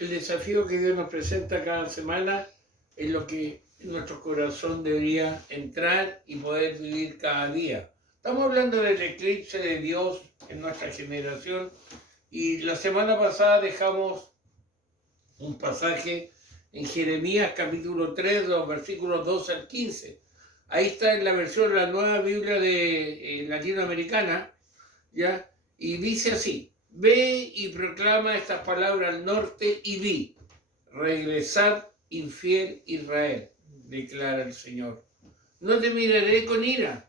El desafío que Dios nos presenta cada semana es lo que en nuestro corazón debería entrar y poder vivir cada día. Estamos hablando del eclipse de Dios en nuestra generación y la semana pasada dejamos un pasaje en Jeremías capítulo 3, los versículos 12 al 15. Ahí está en la versión, la nueva Biblia de latinoamericana, ¿ya? Y dice así: ve y proclama estas palabras al norte y di, regresad infiel Israel, declara el Señor. No te miraré con ira,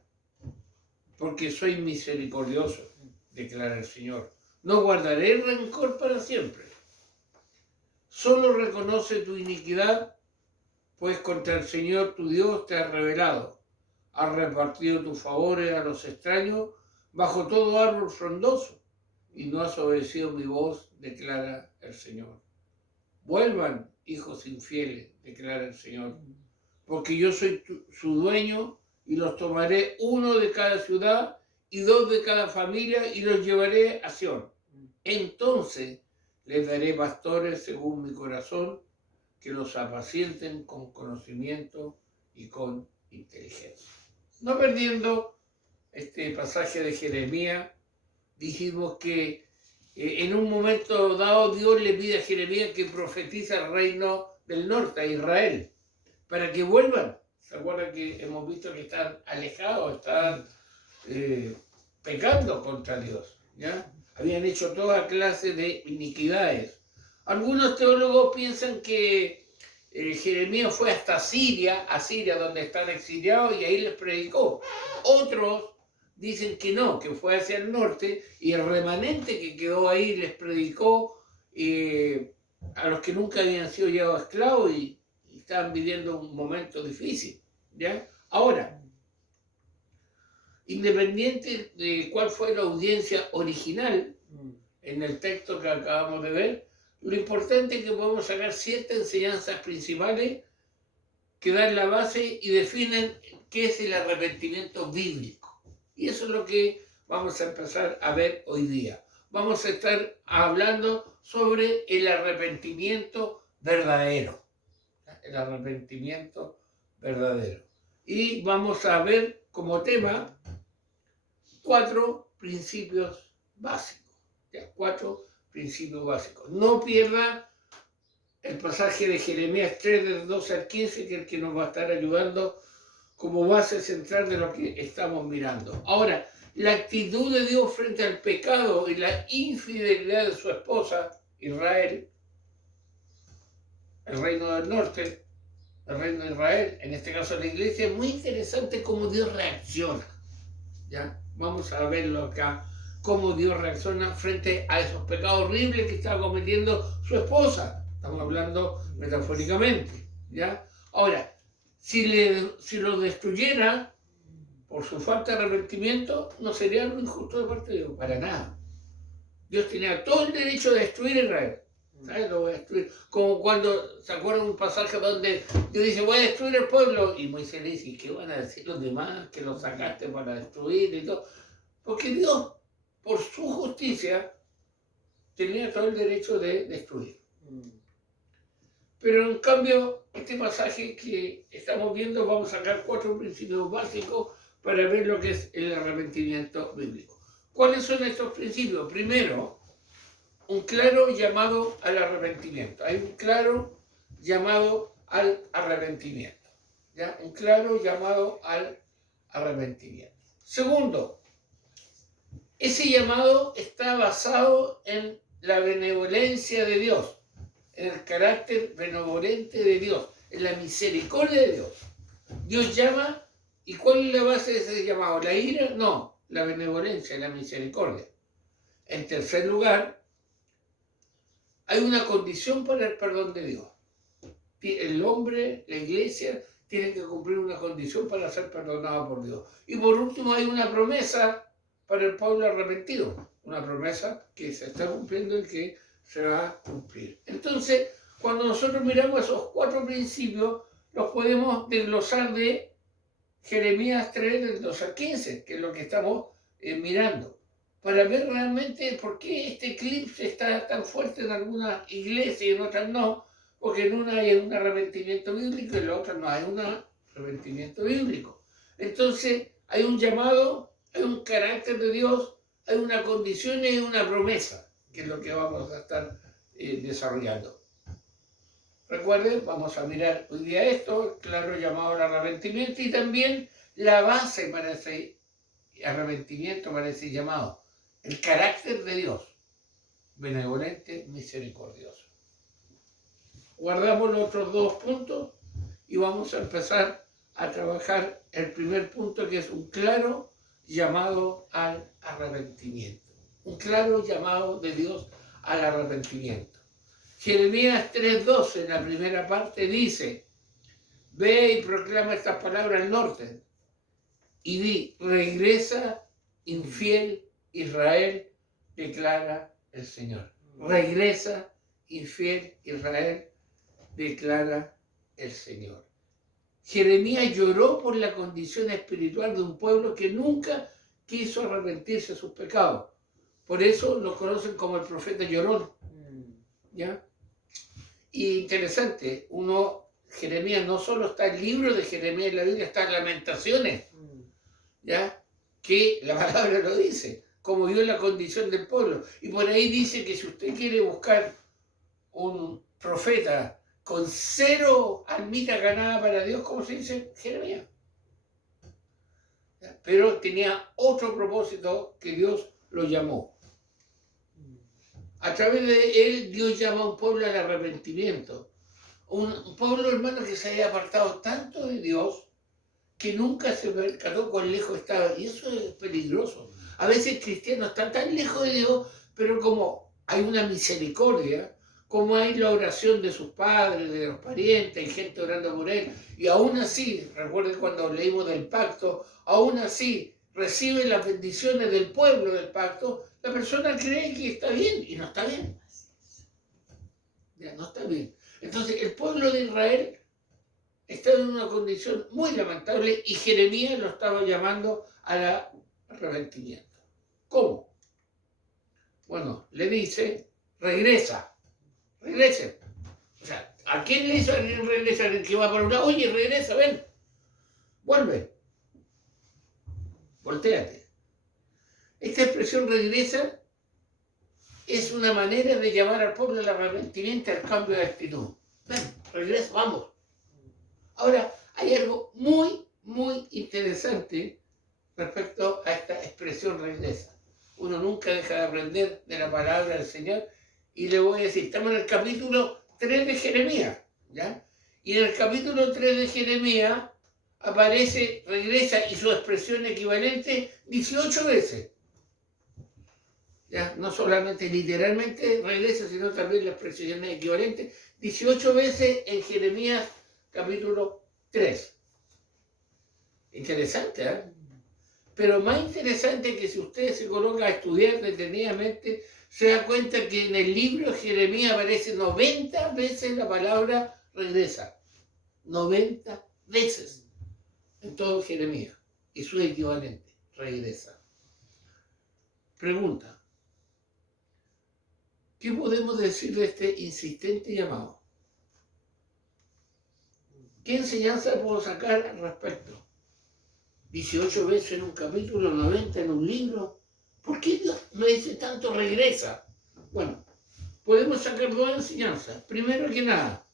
porque soy misericordioso, declara el Señor. No guardaré rencor para siempre. Solo reconoce tu iniquidad, pues contra el Señor tu Dios te has rebelado. Has repartido tus favores a los extraños bajo todo árbol frondoso, y no has obedecido mi voz, declara el Señor. Vuelvan, hijos infieles, declara el Señor, porque yo soy su dueño, y los tomaré uno de cada ciudad y dos de cada familia, y los llevaré a Sión. Entonces les daré pastores según mi corazón, que los apacienten con conocimiento y con inteligencia. No perdiendo este pasaje de Jeremías, dijimos que en un momento dado Dios le pide a Jeremías que profetice al reino del norte, a Israel, para que vuelvan. ¿Se acuerdan que hemos visto que están alejados, están pecando contra Dios? ¿Ya? Habían hecho toda clase de iniquidades. Algunos teólogos piensan que Jeremías fue hasta Siria, donde están exiliados, y ahí les predicó. Otros dicen que no, que fue hacia el norte, y el remanente que quedó ahí les predicó a los que nunca habían sido llevados esclavos y estaban viviendo un momento difícil, ¿ya? Ahora, independiente de cuál fue la audiencia original en el texto que acabamos de ver, lo importante es que podemos sacar ciertas enseñanzas principales que dan la base y definen qué es el arrepentimiento bíblico. Y eso es lo que vamos a empezar a ver hoy día. Vamos a estar hablando sobre el arrepentimiento verdadero. El arrepentimiento verdadero. Y vamos a ver como tema 4 principios básicos. ¿Ya? 4 principios básicos. No pierda el pasaje de Jeremías 3, del 12 al 15, que es el que nos va a estar ayudando como base central de lo que estamos mirando. Ahora, la actitud de Dios frente al pecado y la infidelidad de su esposa, Israel, el reino del norte, el reino de Israel, en este caso la iglesia, es muy interesante cómo Dios reacciona. ¿Ya? Vamos a verlo acá, cómo Dios reacciona frente a esos pecados horribles que estaba cometiendo su esposa. Estamos hablando metafóricamente, ¿ya? Ahora, si lo destruyera por su falta de arrepentimiento, no sería algo injusto de parte de Dios, para nada. Dios tenía todo el derecho de destruir a Israel. ¿Sabes? Lo voy a destruir. Como cuando, ¿se acuerdan un pasaje donde Dios dice, voy a destruir el pueblo? Y Moisés le dice, ¿qué van a decir los demás? Que lo sacaste para destruir y todo. Porque Dios, por su justicia, tenía todo el derecho de destruir. Pero en cambio, este pasaje que estamos viendo, vamos a sacar 4 principios básicos para ver lo que es el arrepentimiento bíblico. ¿Cuáles son estos principios? Primero, un claro llamado al arrepentimiento. Hay un claro llamado al arrepentimiento. ¿Ya? Un claro llamado al arrepentimiento. Segundo, ese llamado está basado en la benevolencia de Dios, en el carácter benevolente de Dios, en la misericordia de Dios. Dios llama, ¿y cuál es la base de ese llamado? ¿La ira? No, la benevolencia, la misericordia. En tercer lugar, hay una condición para el perdón de Dios. El hombre, la iglesia, tienen que cumplir una condición para ser perdonado por Dios. Y por último, hay una promesa para el pueblo arrepentido. Una promesa que se está cumpliendo y que se va a cumplir. Entonces, cuando nosotros miramos esos 4 principios, los podemos desglosar de Jeremías 3, del 2 al 15, que es lo que estamos mirando. para ver realmente por qué este eclipse está tan fuerte en algunas iglesias y en otras no, porque en una hay un arrepentimiento bíblico y en la otra no hay un arrepentimiento bíblico. Entonces hay un llamado, hay un carácter de Dios, hay una condición y hay una promesa, que es lo que vamos a estar desarrollando. Recuerden, vamos a mirar hoy día esto, claro llamado al arrepentimiento y también la base para ese arrepentimiento, para ese llamado, el carácter de Dios, benevolente, misericordioso. Guardamos los otros dos puntos y vamos a empezar a trabajar el primer punto, que es un claro llamado al arrepentimiento. Un claro llamado de Dios al arrepentimiento. Jeremías 3:12, en la primera parte, dice: ve y proclama estas palabras al norte y di, regresa, infiel Israel, declara el Señor. Regresa, infiel Israel, declara el Señor. Jeremías lloró por la condición espiritual de un pueblo que nunca quiso arrepentirse de sus pecados. Por eso lo conocen como el profeta llorón. ¿Ya? Y interesante, Jeremías no solo está el libro de Jeremías en la Biblia, está en Lamentaciones, ¿ya? Que la palabra lo dice, como vio la condición del pueblo. Y por ahí dice que si usted quiere buscar un profeta con 0 almitas ganadas para Dios, ¿cómo se dice? Jeremías. ¿Ya? Pero tenía otro propósito que Dios lo llamó. A través de él, Dios llama a un pueblo al arrepentimiento. Un pueblo, hermano, que se haya apartado tanto de Dios que nunca se percató cuán lejos estaba. Y eso es peligroso. A veces cristianos están tan lejos de Dios, pero como hay una misericordia, como hay la oración de sus padres, de los parientes, hay gente orando por él, y aún así, recuerden cuando leímos del pacto, aún así recibe las bendiciones del pueblo del pacto, la persona cree que está bien y no está bien. Ya, no está bien. Entonces el pueblo de Israel está en una condición muy lamentable y Jeremías lo estaba llamando al arrepentimiento. ¿Cómo? Bueno, le dice, regresa. O sea, ¿a quién le hizo regresa? ¿El que va por un lado? Oye, regresa, ven. Vuelve. Voltéate. Esta expresión regresa es una manera de llamar al pueblo al arrepentimiento, al cambio de actitud. Ven, regresa, vamos. Ahora, hay algo muy, muy interesante respecto a esta expresión regresa. Uno nunca deja de aprender de la palabra del Señor. Y le voy a decir, estamos en el capítulo 3 de Jeremías, ¿ya? Y en el capítulo 3 de Jeremías aparece, regresa y su expresión equivalente 18 veces. ¿Ya? No solamente literalmente regresa, sino también la expresión equivalente 18 veces en Jeremías capítulo 3. Interesante, ¿eh? Pero más interesante que si usted se coloca a estudiar detenidamente, se da cuenta que en el libro de Jeremías aparece 90 veces la palabra regresa. 90 veces en todo Jeremías. Y su equivalente, regresa. Pregunta. ¿Qué podemos decir de este insistente llamado? ¿Qué enseñanza puedo sacar al respecto? 18 veces en un capítulo, 90 en un libro. ¿Por qué Dios me dice tanto regresa? Bueno, podemos sacar dos enseñanzas. Primero que nada,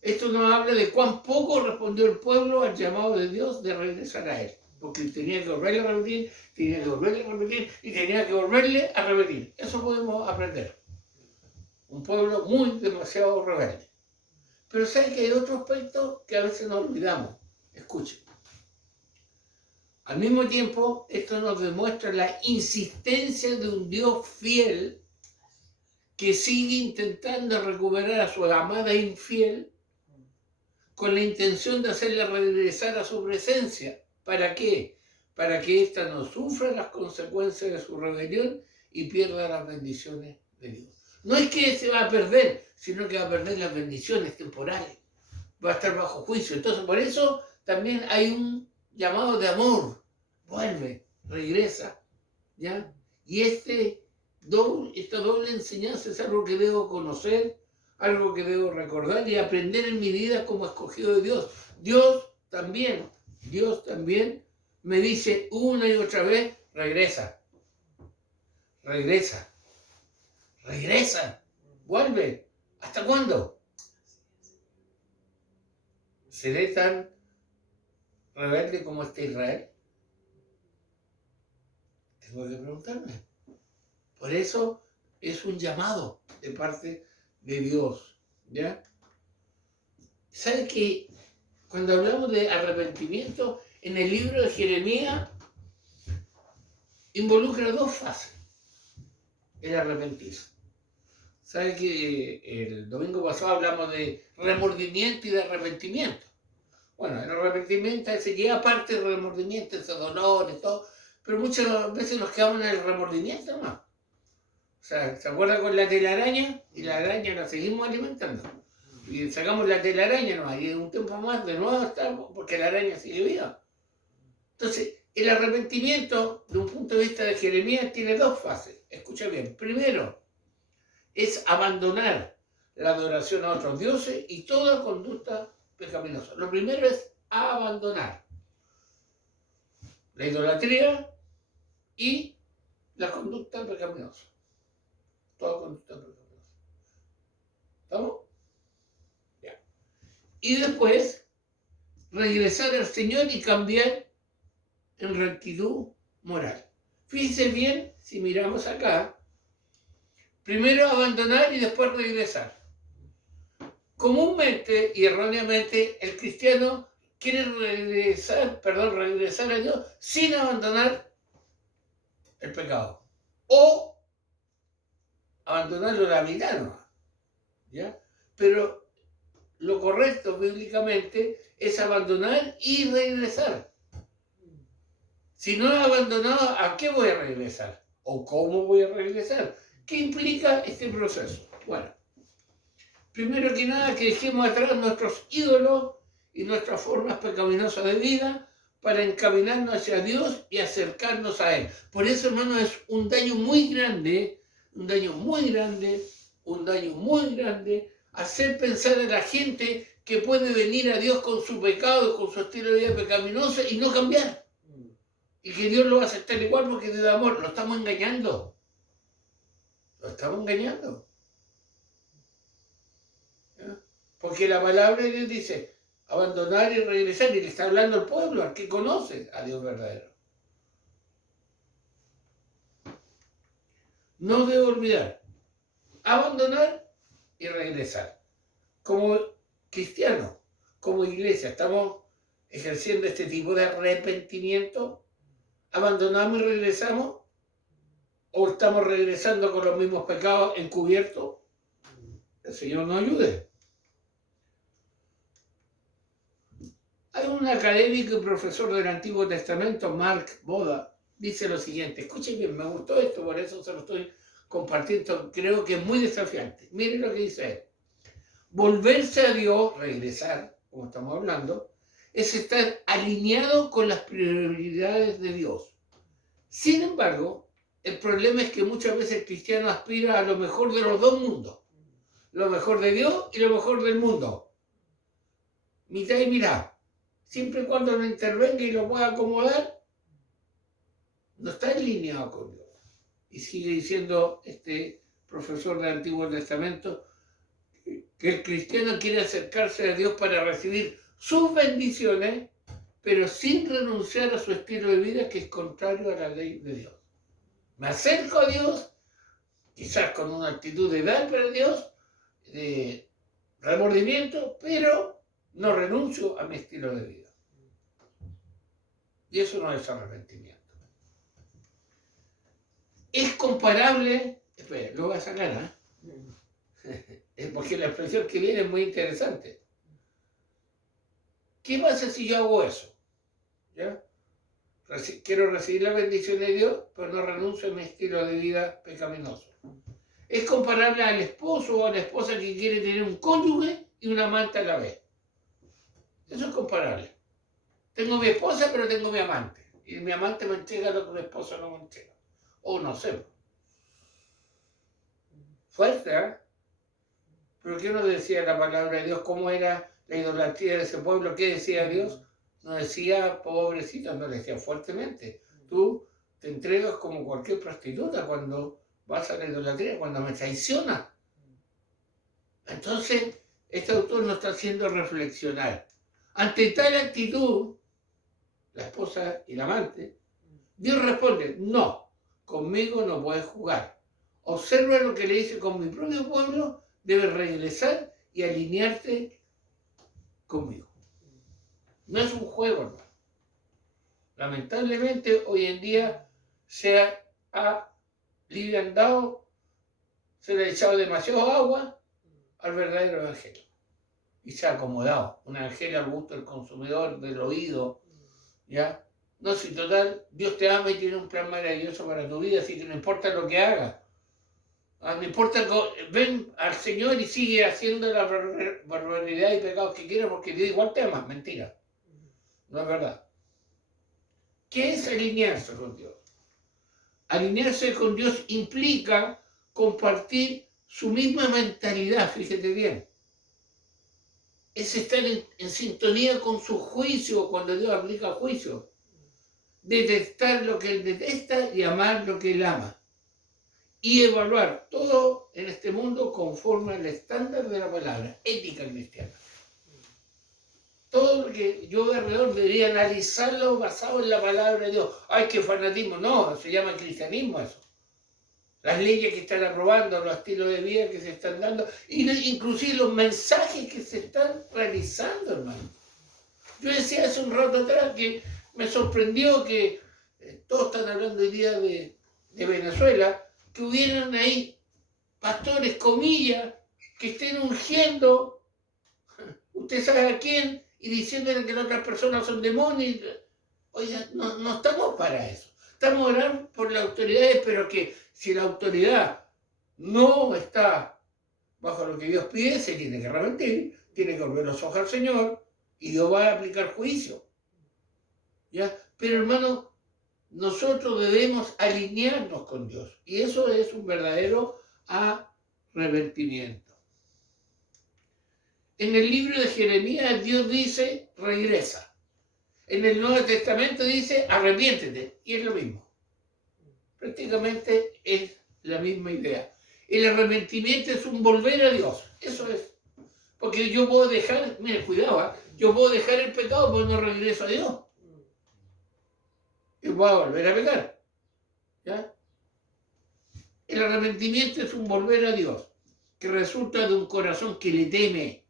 esto nos habla de cuán poco respondió el pueblo al llamado de Dios de regresar a él. Porque tenía que volverle a repetir, tenía que volverle a repetir y tenía que volverle a repetir. Eso podemos aprender. Un pueblo muy demasiado rebelde. Pero ¿sabe que hay otro aspecto que a veces nos olvidamos? Escuchen. Al mismo tiempo, esto nos demuestra la insistencia de un Dios fiel que sigue intentando recuperar a su amada infiel con la intención de hacerla regresar a su presencia. ¿Para qué? Para que ésta no sufra las consecuencias de su rebelión y pierda las bendiciones de Dios. No es que se va a perder, sino que va a perder las bendiciones temporales. Va a estar bajo juicio. Entonces, por eso también hay un llamado de amor. Vuelve, regresa. ¿ya? Y esta doble enseñanza es algo que debo conocer, algo que debo recordar y aprender en mi vida como escogido de Dios. Dios también me dice una y otra vez, regresa, vuelve. ¿Hasta cuándo? ¿Seré tan rebelde como este Israel? Tengo que preguntarme. Por eso es un llamado de parte de Dios, ¿ya? ¿Sabe que cuando hablamos de arrepentimiento, en el libro de Jeremías involucra dos fases el arrepentirse? ¿Sabe que el domingo pasado hablamos de remordimiento y de arrepentimiento? Bueno, el arrepentimiento se llega aparte del remordimiento, ese dolor y todo, pero muchas veces nos quedamos en el remordimiento nomás. O sea, ¿se acuerda con la telaraña? Y la araña la seguimos alimentando. Y sacamos la telaraña nomás, y un tiempo más de nuevo está, porque la araña sigue viva. Entonces, el arrepentimiento, de un punto de vista de Jeremías, tiene dos fases. Escucha bien. Primero, es abandonar la adoración a otros dioses y toda conducta pecaminosa. Lo primero es abandonar la idolatría y la conducta pecaminosa. Toda conducta pecaminosa. ¿Estamos? Ya. Y después, regresar al Señor y cambiar en rectitud moral. Fíjense bien, si miramos acá, primero abandonar y después regresar. Comúnmente y erróneamente el cristiano quiere regresar a Dios sin abandonar el pecado. O abandonarlo la mitad, ¿no? ¿Ya? Pero lo correcto bíblicamente es abandonar y regresar. Si no he abandonado, ¿a qué voy a regresar? ¿O cómo voy a regresar? ¿Qué implica este proceso? Bueno, primero que nada, que dejemos atrás nuestros ídolos y nuestras formas pecaminosas de vida para encaminarnos hacia Dios y acercarnos a Él. Por eso, hermano, es un daño muy grande hacer pensar a la gente que puede venir a Dios con su pecado, con su estilo de vida pecaminoso y no cambiar. Y que Dios lo va a aceptar igual porque es de amor. Lo estamos engañando. ¿Ya? Porque la palabra de Dios dice abandonar y regresar, y le está hablando al pueblo, al que conoce a Dios verdadero. No debo olvidar, abandonar y regresar. Como cristianos, como iglesia, estamos ejerciendo este tipo de arrepentimiento. ¿Abandonamos y regresamos? ¿O estamos regresando con los mismos pecados encubiertos? El Señor nos ayude. Hay un académico y profesor del Antiguo Testamento, Mark Boda, dice lo siguiente. Escuchen bien, me gustó esto, por eso se lo estoy compartiendo. Creo que es muy desafiante. Miren lo que dice él. Volverse a Dios, regresar, como estamos hablando, es estar alineado con las prioridades de Dios. Sin embargo, el problema es que muchas veces el cristiano aspira a lo mejor de los dos mundos. Lo mejor de Dios y lo mejor del mundo. Mitad y mitad. Siempre y cuando no intervenga y lo pueda acomodar, no está alineado con Dios. Y sigue diciendo este profesor del Antiguo Testamento que el cristiano quiere acercarse a Dios para recibir sus bendiciones, pero sin renunciar a su estilo de vida que es contrario a la ley de Dios. Me acerco a Dios, quizás con una actitud de dar para Dios, de remordimiento, pero no renuncio a mi estilo de vida. Y eso no es arrepentimiento. Es comparable, espera, lo voy a sacar, porque la expresión que viene es muy interesante. ¿Qué pasa si yo hago eso? ¿Ya? Quiero recibir la bendición de Dios, pero no renuncio a mi estilo de vida pecaminoso. Es comparable al esposo o a la esposa que quiere tener un cónyuge y un amante a la vez. Eso es comparable. Tengo mi esposa, pero tengo mi amante. Y mi amante me entrega lo que mi esposa no me entrega. O no sé. Fuerte, ¿eh? ¿Pero qué nos decía la palabra de Dios? ¿Cómo era la idolatría de ese pueblo? ¿Qué decía Dios? No decía pobrecito, no le decía fuertemente. Tú te entregas como cualquier prostituta cuando vas a la idolatría, cuando me traiciona. Entonces, este autor nos está haciendo reflexionar. Ante tal actitud, la esposa y la amante, Dios responde, no, conmigo no puedes jugar. Observa lo que le dice: con mi propio pueblo debes regresar y alinearte conmigo. No es un juego, hermano. Lamentablemente, hoy en día se ha liviandado, se le ha echado demasiado agua al verdadero evangelio. Y se ha acomodado un evangelio al gusto del consumidor, del oído, ¿ya? No, si total, Dios te ama y tiene un plan maravilloso para tu vida, así que no importa lo que hagas. No importa, ven al Señor y sigue haciendo la barbaridad y pecados que quieras, porque Dios igual te ama. Mentira. No es verdad. ¿Qué es alinearse con Dios? Alinearse con Dios implica compartir su misma mentalidad, fíjate bien. Es estar en sintonía con su juicio cuando Dios aplica juicio. Detestar lo que Él detesta y amar lo que Él ama. Y evaluar todo en este mundo conforme al estándar de la palabra, ética cristiana. Todo lo que yo veo alrededor debería analizarlo basado en la palabra de Dios. ¡Ay, qué fanatismo! No, se llama cristianismo eso. Las leyes que están aprobando, los estilos de vida que se están dando, y inclusive los mensajes que se están realizando, hermano. Yo decía hace un rato atrás que me sorprendió que todos están hablando hoy día de Venezuela, que hubieran ahí pastores, comillas, que estén ungiendo, usted sabe a quién, y diciéndole que las otras personas son demonios. Oiga, no estamos para eso. Estamos orando por las autoridades, pero que si la autoridad no está bajo lo que Dios pide, se tiene que arrepentir, tiene que volver los ojos al Señor, y Dios va a aplicar juicio. ¿Ya? Pero hermano, nosotros debemos alinearnos con Dios, y eso es un verdadero arrepentimiento. En el libro de Jeremías Dios dice, regresa. En el Nuevo Testamento dice, arrepiéntete, y es lo mismo. Prácticamente es la misma idea. El arrepentimiento es un volver a Dios, eso es. Porque yo puedo dejar, mire, cuidado, yo puedo dejar el pecado, pero no regreso a Dios. Y voy a volver a pecar. ¿Ya? El arrepentimiento es un volver a Dios, que resulta de un corazón que le teme.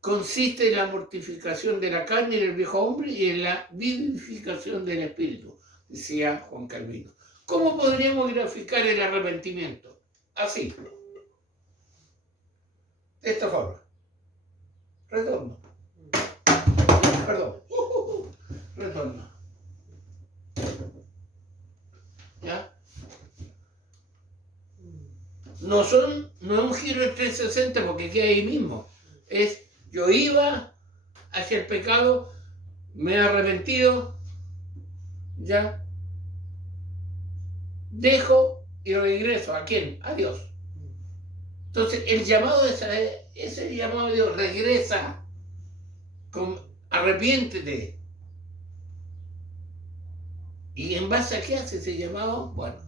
Consiste en la mortificación de la carne y del viejo hombre y en la vivificación del espíritu, decía Juan Calvino. ¿Cómo podríamos graficar el arrepentimiento? Así. De esta forma. Retorno. Perdón. Retorno. ¿Ya? No es un giro de 360 porque queda ahí mismo. Es, yo iba hacia el pecado, me he arrepentido, ya, dejo y regreso. ¿A quién? A Dios. Entonces, el llamado es el llamado de Dios, regresa, arrepiéntete. ¿Y en base a qué hace ese llamado? Bueno,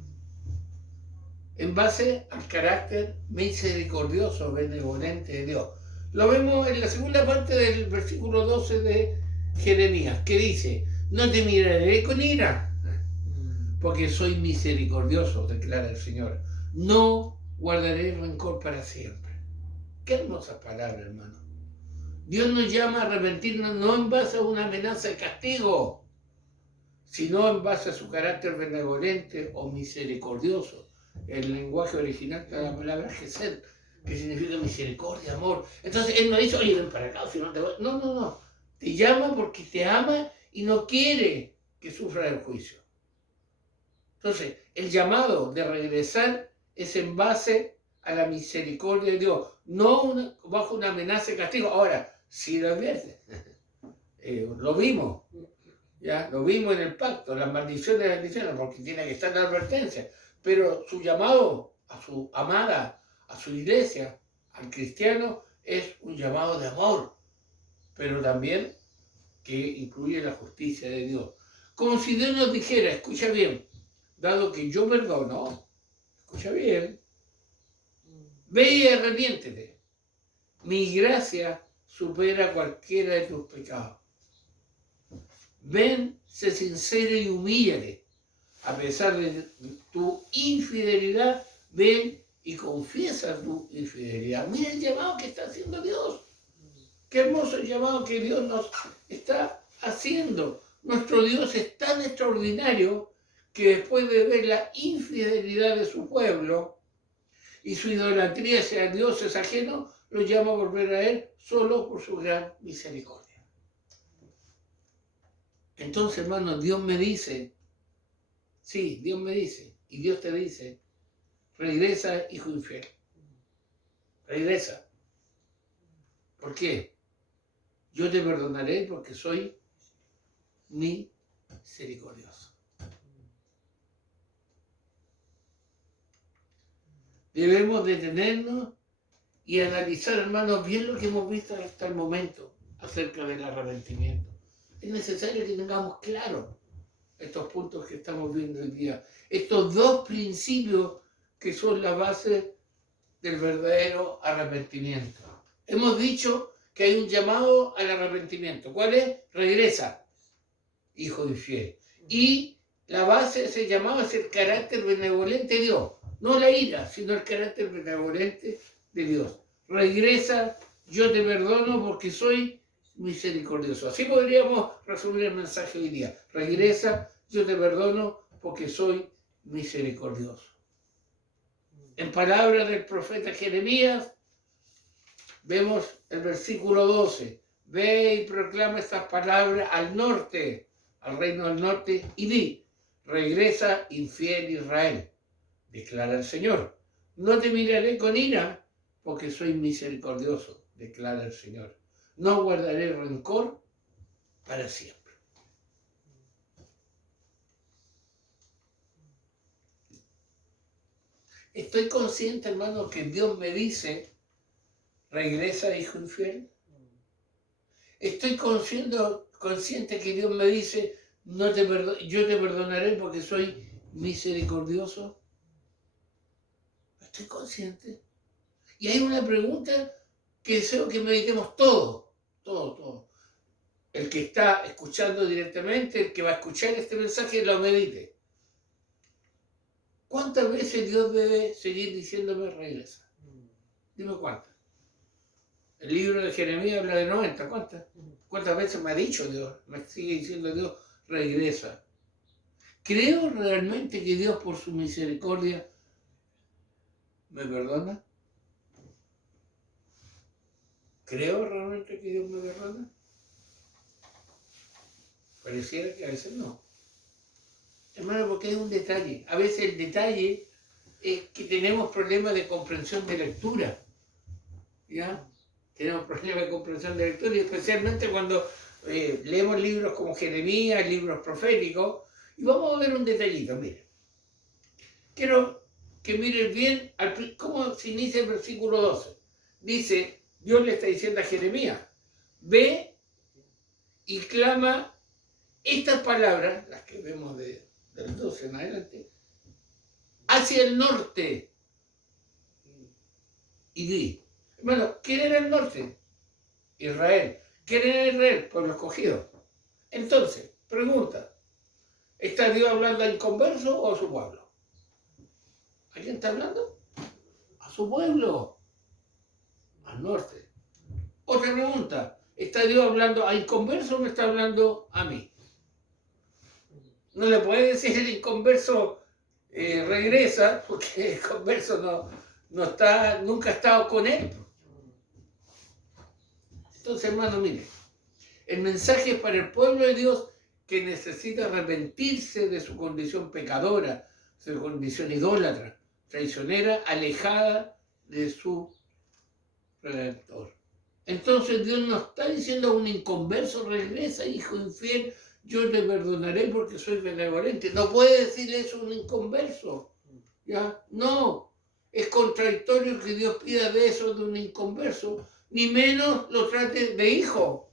en base al carácter misericordioso, benevolente de Dios. Lo vemos en la segunda parte del versículo 12 de Jeremías, que dice, no te miraré con ira, porque soy misericordioso, declara el Señor. No guardaré rencor para siempre. Qué hermosa palabra, hermano. Dios nos llama a arrepentirnos no en base a una amenaza de castigo, sino en base a su carácter benevolente o misericordioso. El lenguaje original de la palabra Gesed, que significa misericordia, amor. Entonces Él no dice, oye, ven para acá, si no te voy. No. Te llama porque te ama y no quiere que sufra el juicio. Entonces, el llamado de regresar es en base a la misericordia de Dios, no bajo una amenaza de castigo. Ahora, si lo advierte, lo vimos. ¿ya? Lo vimos en el pacto, las maldiciones y las bendiciones, porque tiene que estar la advertencia. Pero su llamado a su amada, a su iglesia, al cristiano, es un llamado de amor, pero también que incluye la justicia de Dios. Como si Dios nos dijera, escucha bien, dado que yo perdono, escucha bien, ve y arrepiéntete. Mi gracia supera cualquiera de tus pecados. Ven, sé sincero y humíllate. A pesar de tu infidelidad, ven y confiesa tu infidelidad. Mira el llamado que está haciendo Dios. Qué hermoso el llamado que Dios nos está haciendo. Nuestro Dios es tan extraordinario que después de ver la infidelidad de su pueblo y su idolatría hacia dioses ajenos, lo llama a volver a Él solo por su gran misericordia. Entonces, hermano, Dios me dice, sí, Dios me dice, y Dios te dice, regresa, hijo infiel. Regresa. ¿Por qué? Yo te perdonaré porque soy misericordioso. Debemos detenernos y analizar, hermanos, bien lo que hemos visto hasta el momento acerca del arrepentimiento. Es necesario que tengamos claro estos puntos que estamos viendo hoy día. Estos dos principios que son la base del verdadero arrepentimiento. Hemos dicho que hay un llamado al arrepentimiento. ¿Cuál es? Regresa, hijo infiel. Y la base de ese llamado es el carácter benevolente de Dios. No la ira, sino el carácter benevolente de Dios. Regresa, yo te perdono porque soy misericordioso. Así podríamos resumir el mensaje hoy día. Regresa, yo te perdono porque soy misericordioso. En palabras del profeta Jeremías, vemos el versículo 12. Ve y proclama estas palabras al norte, al reino del norte, y di, regresa infiel Israel, declara el Señor. No te miraré con ira, porque soy misericordioso, declara el Señor. No guardaré rencor para siempre. Estoy consciente, hermano, que Dios me dice, regresa, hijo infiel. Estoy consciente que Dios me dice, yo te perdonaré porque soy misericordioso. Estoy consciente. Y hay una pregunta que deseo que meditemos todos. El que está escuchando directamente, el que va a escuchar este mensaje, lo medite. ¿Cuántas veces Dios debe seguir diciéndome regresa? Dime cuántas. El libro de Jeremías habla de 90. ¿Cuántas veces me ha dicho Dios? Me sigue diciendo Dios, regresa. ¿Creo realmente que Dios por su misericordia me perdona? ¿Creo realmente que Dios me perdona? Pareciera que a veces no. Hermano, porque es un detalle. A veces el detalle es que tenemos problemas de comprensión de lectura. ¿Ya? Tenemos problemas de comprensión de lectura, y especialmente cuando leemos libros como Jeremías, libros proféticos, y vamos a ver un detallito, miren. Quiero que miren bien cómo se inicia el versículo 12. Dice, Dios le está diciendo a Jeremías, ve y clama estas palabras, las que vemos del 12 en adelante, hacia el norte. Y di, hermano, ¿quién era el norte? Israel. ¿Quién era Israel? Pueblo escogido. Entonces, pregunta, ¿está Dios hablando al inconverso o a su pueblo? ¿A quién está hablando? A su pueblo, al norte. Otra pregunta, ¿está Dios hablando a inconverso o me está hablando a mí? No le puede decir el inconverso regresa, porque el converso nunca ha estado con él. Entonces, hermano, mire, el mensaje es para el pueblo de Dios que necesita arrepentirse de su condición pecadora, de su condición idólatra, traicionera, alejada de su Redentor. Entonces Dios no está diciendo a un inconverso, regresa, hijo infiel, yo te perdonaré porque soy benevolente. No puede decir eso un inconverso. ¿Ya? No. Es contradictorio que Dios pida de eso de un inconverso, ni menos lo trate de hijo.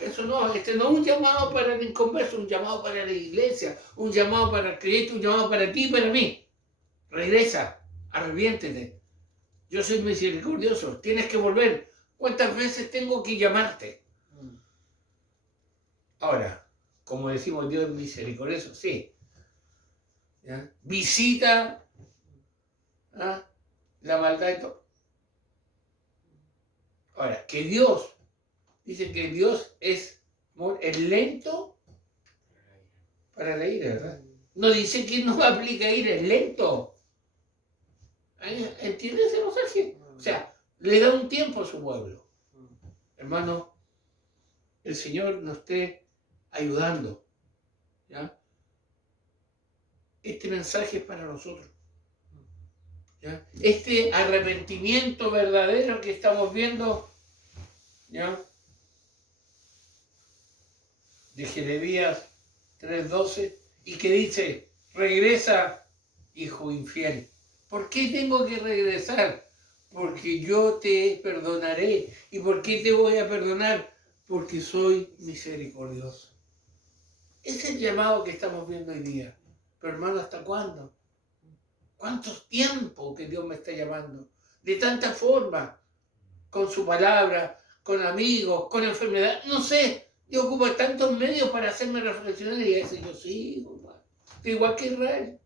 Eso no, no es un llamado para el inconverso, un llamado para la iglesia, un llamado para el creyente, un llamado para ti y para mí. Regresa, arrepiéntete. Yo soy misericordioso, tienes que volver. ¿Cuántas veces tengo que llamarte? Ahora, como decimos, Dios es misericordioso, sí. ¿Ya? Visita la maldad y todo. Ahora, que Dios, dice que Dios es lento para la ira, ¿verdad? No dice que no aplica ira, es lento. ¿Entiendes ese mensaje? O sea, le da un tiempo a su pueblo. Hermano, el Señor nos esté ayudando. ¿Ya? Este mensaje es para nosotros. ¿Ya? Este arrepentimiento verdadero que estamos viendo, ¿ya? De Jeremías 3:12, y que dice, regresa, hijo infiel. ¿Por qué tengo que regresar? Porque yo te perdonaré. ¿Y por qué te voy a perdonar? Porque soy misericordioso. Ese es el llamado que estamos viendo hoy día. Pero hermano, ¿hasta cuándo? ¿Cuánto tiempo que Dios me está llamando? De tanta forma, con su palabra, con amigos, con enfermedad, no sé. Dios ocupa tantos medios para hacerme reflexionar y decir, yo sí, igual que Israel.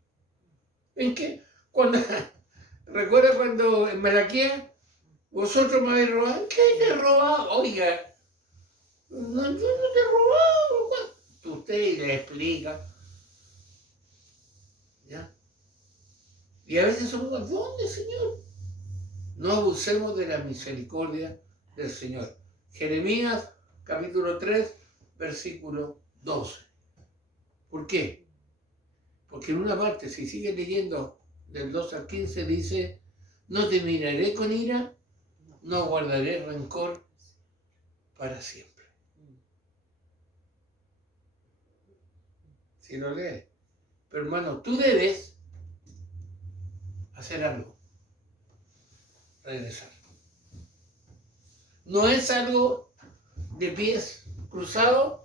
¿En qué? ¿Recuerda cuando en Malaquía vosotros me habéis robado? ¿Qué te he robado? Oiga, no, yo no te he robado. Usted le explica. ¿Ya? Y a veces somos, ¿dónde, Señor? No abusemos de la misericordia del Señor. Jeremías, capítulo 3, versículo 12. ¿Por qué? Porque en una parte, si sigue leyendo del 2 al 15, dice, no te miraré con ira, no guardaré rencor para siempre. Si lo lees. Pero hermano, tú debes hacer algo. Regresar. No es algo de pies cruzados,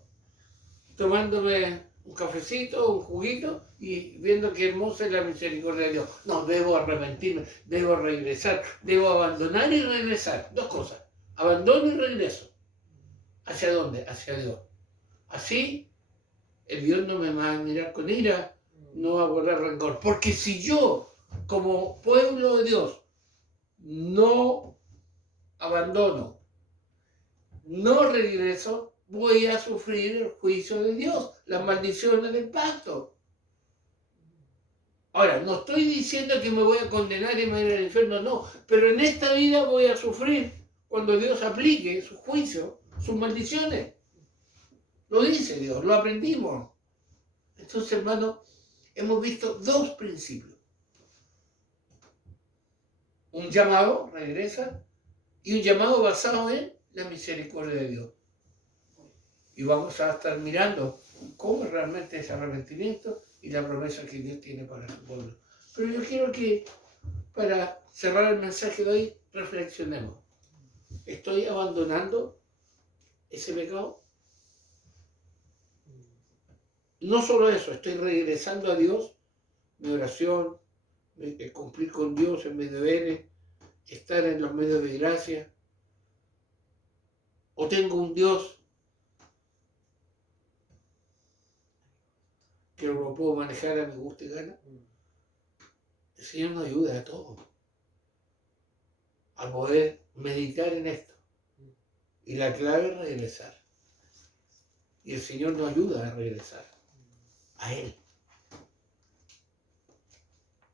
tomándome un cafecito, un juguito y viendo qué hermosa es la misericordia de Dios. No, debo arrepentirme, debo regresar, debo abandonar y regresar. Dos cosas, abandono y regreso. ¿Hacia dónde? Hacia Dios. Así, el Dios no me va a mirar con ira, no va a guardar rencor. Porque si yo, como pueblo de Dios, no abandono, no regreso, voy a sufrir el juicio de Dios, las maldiciones del pacto. Ahora, no estoy diciendo que me voy a condenar y me voy a ir al infierno, no, pero en esta vida voy a sufrir cuando Dios aplique su juicio, sus maldiciones. Lo dice Dios, lo aprendimos. Entonces, hermano, hemos visto dos principios. Un llamado, regresa, y un llamado basado en la misericordia de Dios. Y vamos a estar mirando cómo realmente es arrepentimiento y la promesa que Dios tiene para su pueblo. Pero yo quiero que, para cerrar el mensaje de hoy, reflexionemos. ¿Estoy abandonando ese pecado? No solo eso, estoy regresando a Dios, mi oración, cumplir con Dios en mis deberes, estar en los medios de gracia. ¿O tengo un Dios que lo puedo manejar a mi gusto y gana? El Señor nos ayuda a todos a poder meditar en esto. Y la clave es regresar. Y el Señor nos ayuda a regresar a Él.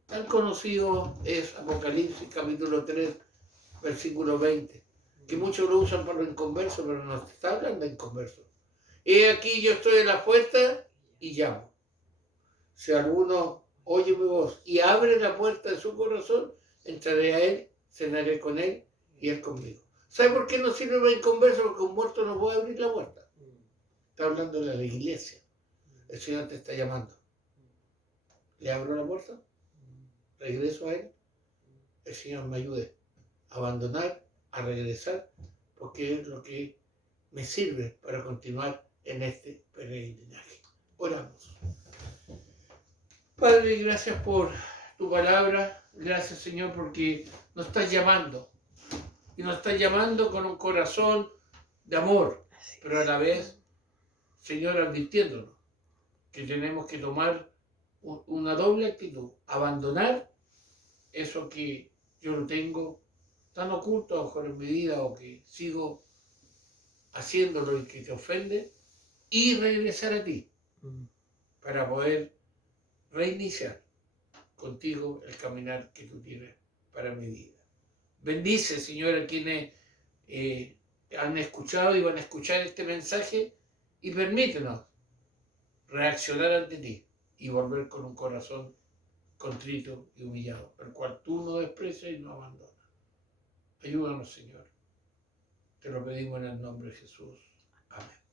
Tan conocido es Apocalipsis capítulo 3, versículo 20, que muchos lo usan para los inconversos, pero no se está hablando de inconversos. He aquí yo estoy en la puerta y llamo. Si alguno oye mi voz y abre la puerta de su corazón, entraré a Él, cenaré con Él y Él conmigo. ¿Sabe por qué no sirve para inconverso? Porque un muerto no puede abrir la puerta. está hablándole a la iglesia. El Señor te está llamando. ¿Le abro la puerta? ¿Regreso a Él? El Señor me ayude a abandonar, a regresar, porque es lo que me sirve para continuar en este peregrinaje. Oramos. Padre, gracias por tu palabra. Gracias, Señor, porque nos estás llamando. Y nos estás llamando con un corazón de amor, pero a la vez, Señor, advirtiéndonos que tenemos que tomar una doble actitud. Abandonar eso que yo lo tengo tan oculto a lo mejor en mi vida o que sigo haciéndolo y que te ofende, y regresar a ti para poder reiniciar contigo el caminar que tú tienes para mi vida. Bendice, Señor, a quienes han escuchado y van a escuchar este mensaje y permítenos reaccionar ante ti y volver con un corazón contrito y humillado, el cual tú no desprecias y no abandonas. Ayúdanos, Señor. Te lo pedimos en el nombre de Jesús. Amén.